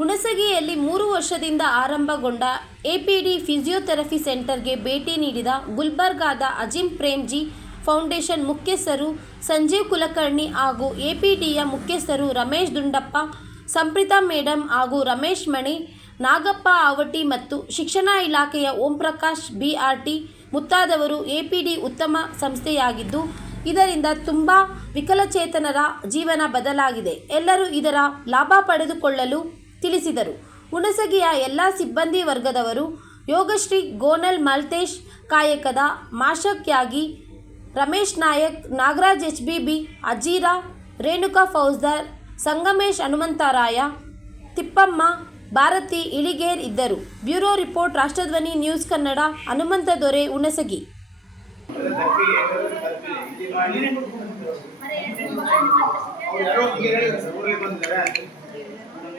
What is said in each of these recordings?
ನಗರದಲ್ಲಿ ಮೂರು ವರ್ಷದಿಂದ ಆರಂಭಗೊಂಡ ಎಪಿಡಿ ಫಿಸಿಯೋಥೆರಪಿ ಸೆಂಟರ್ಗೆ ಭೇಟಿ ನೀಡಿದ ಗುಲ್ಬರ್ಗಾದ ಅಜಿಂ ಪ್ರೇಮ್ಜಿ ಫೌಂಡೇಶನ್ ಮುಖ್ಯಸ್ಥರು ಸಂಜೀವ್ ಕುಲಕರ್ಣಿ ಹಾಗೂ ಎಪಿಡಿಯ ಮುಖ್ಯಸ್ಥರು ರಮೇಶ್ ದುಂಡಪ್ಪ, ಸಂಪ್ರಿತಾ ಮೇಡಮ್ ಹಾಗೂ ರಮೇಶ್ ಮಣಿ, ನಾಗಪ್ಪ ಆವಟಿ ಮತ್ತು ಶಿಕ್ಷಣ ಇಲಾಖೆಯ ಓಂಪ್ರಕಾಶ್ ಬಿಆರ್ಟಿ ಮುಂತಾದವರು ಎಪಿಡಿ ಉತ್ತಮ ಸಂಸ್ಥೆಯಾಗಿದ್ದು, ಇದರಿಂದ ತುಂಬ ವಿಕಲಚೇತನರ ಜೀವನ ಬದಲಾಗಿದೆ. ಎಲ್ಲರೂ ಇದರ ಲಾಭ ಪಡೆದುಕೊಳ್ಳಲು ತಿಳಿಸಿದರು. ಹುಣಸಗಿಯ ಎಲ್ಲ ಸಿಬ್ಬಂದಿ ವರ್ಗದವರು ಯೋಗಶ್ರೀ ಗೋನಲ್ ಮಲ್ತೇಶ್, ಕಾಯಕದ ಮಾಶಕ್ಯಾಗಿ Ramesh Nayak, Nagaraj H B B Ajeera, Renuka Faujdar, Sangamesh Hanumantharaya, Thippamma, Bharati Ilager ಇದ್ದರು. Bureau report, Rashtradhwani news Kannada, Hanumantha Dore, Hunasagi.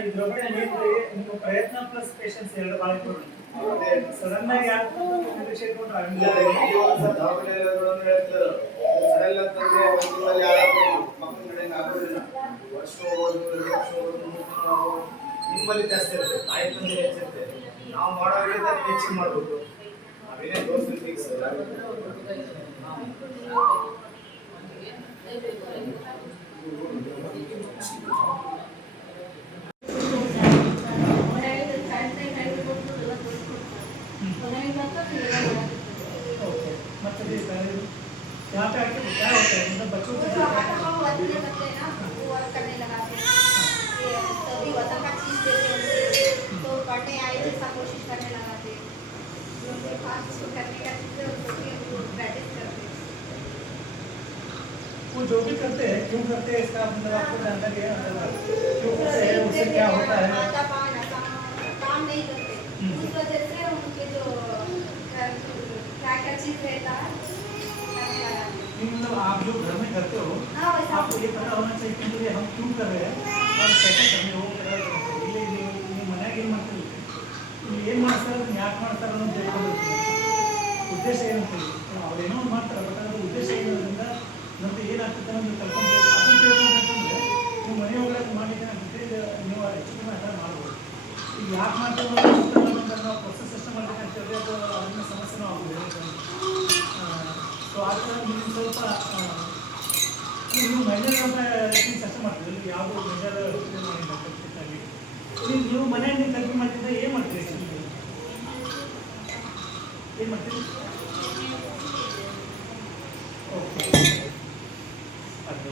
ಇದ್ರೊಳಗಡೆ ನೀವು ಪ್ರಯತ್ನ ಪ್ಲಸ್ ಪೇಷನ್ಸ್ ಎರಡು ಭಾಳ ಅದೇ ಸಡನ್ ಆಗಿ ಯಾಕೆ ಹಂಗಿಲ್ಲ ಈ ಇರೋದ್ರೊಳಗೆ ಹೇಳ್ತಿದ್ರು. ಸಡನ್ ಅಂತಂದ್ರೆ ಒಂದಿನಲ್ಲಿ ಮಕ್ಕಳ ಆಗೋದಿಲ್ಲ. ವರ್ಷ ಹೋಗೋದು, ಎರಡು ವರ್ಷ ಹೋಗೋದು. ನಿಮ್ಮಲ್ಲಿ ಜಾಸ್ತಿ ಇರುತ್ತೆ ತಾಯಿ ತಂದೆ ಹೆಚ್ಚಿರುತ್ತೆ ನಾವು ಮಾಡೋದ್ರಿಂದ ಹೆಚ್ಚಿಗೆ ಮಾಡ್ಬೇಕು ನಾವೇನೇ ದೋಸ್ತಿ ಫಿಕ್ಸ್ यहाँ पे आके क्या होता है? मतलब बच्चों को जो आटा पाव वज़न करते हैं ना वो वर्क करने लगाते हैं। ये सभी वज़न का चीज़ देते हैं तो पढ़ने आए जैसा कोशिश करने हैं। जो उनके पास जो करने का चीज़ है उसको भी वो प्रैक्टिस करते हैं। वो जो भी करते हैं क्यों करते हैं इसका मतलब आपको जानकारी है मतलब क्यों करते हैं उससे क्या होता है? पाव ऐसा काम नहीं करते। हम्म। उस वजह से उनके जो क्या क्या चीज़ रहता है लगाते हैं नहीं, मतलब आप जो घर में करते हो हाँ वैसा आपको ये पता होना चाहिए कि ये हम क्यों कर रहे हैं और कैसे करने हो ಇಲ್ಲಿ ನೀವು ನೀವು ಮನೆಯಾಗ ಏನು ಮಾಡ್ತೀರಿ ನೀವು ಏನು ಮಾಡ್ತಾರೆ ಅದನ್ನ ಯಾಕೆ ಮಾಡ್ತಾರೆ ಅನ್ನೋದು ತಿಳ್ಕೊಬೇಕು ಉದ್ದೇಶ ಏನಂತೀವಿ ಅವ್ರು ಏನೋ ಒಂದು ಮಾಡ್ತಾರೆ ಬಟ್ ಅದ್ರ ಉದ್ದೇಶ ಏನಿರೋದ್ರಿಂದ ನಮ್ಗೆ ಏನಾಗ್ತದೆ ಅನ್ನೋದು ಕಲ್ತ್ಕೊಬೇಕು ಅದನ್ನ ತಿಳ್ಕೊಂಡ್ರೆ ನೀವು ಮನೆ ಒಳಗೆ ಮಾಡಲಿಕ್ಕೆ ಏನಾಗುತ್ತೆ ಇದು ನೀವು ಹೆಚ್ಚು ಕಡಿಮೆ ಅರ್ಥ ಮಾಡ್ಬೋದು ಈಗ ಯಾಕೆ ಮಾಡ್ತೀವಿ ಅನ್ನೋದು ನಾವು ಪ್ರೊಸೆಸ್ ಎಷ್ಟು ಮಾಡ್ಬೇಕು ಅಂತ ಹೇಳಿದ್ರೆ ಅದು ಅದನ್ನ ಸಮಸ್ಯೆನೂ ಆಗುತ್ತೆ ಸೊ ಆ ಥರ ನೀವು ಸ್ವಲ್ಪ ನೀವು ಮೈನರ್ ಕೆಲಸ ಮಾಡ್ತೀವಿ ಯಾವುದೋ ಮೈನರ್ ನೀವು ನೀವು ಮನೆಯಲ್ಲಿ ಕೆಲಸ ಮಾಡ್ತಿದ್ರೆ ಏನು ಮಾಡ್ತೀರಿ ಏನು ಮಾಡ್ತೀರಿ? ಓಕೆ. ಅದು